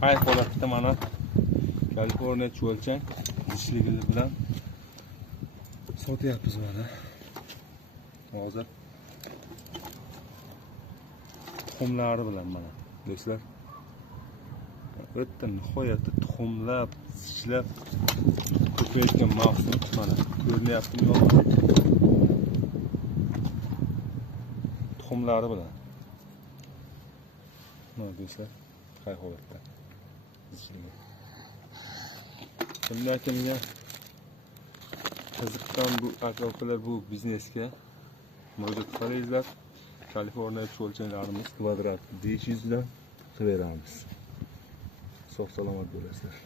qay holatda mana Kaliforniya cho'lchang zichligi bilan sotyapmiz mana. Hozir tuxumlari bilan mana do'stlar. O'ta nihoyatda tuxumlab, zichlab ko'payotgan mavsum mana ko'rinyaptimi yo'qmi? Tuxumlari bilan. Mana do'stlar, qay holatda zichligi. Kimga qiziqqan bu aka-ukalar bu biznesga murojaat qilinglar. Kaliforniya cho'lchanglarimiz kvadrat 500 dan qilaveramiz. Sog' salomat bo'lasizlar.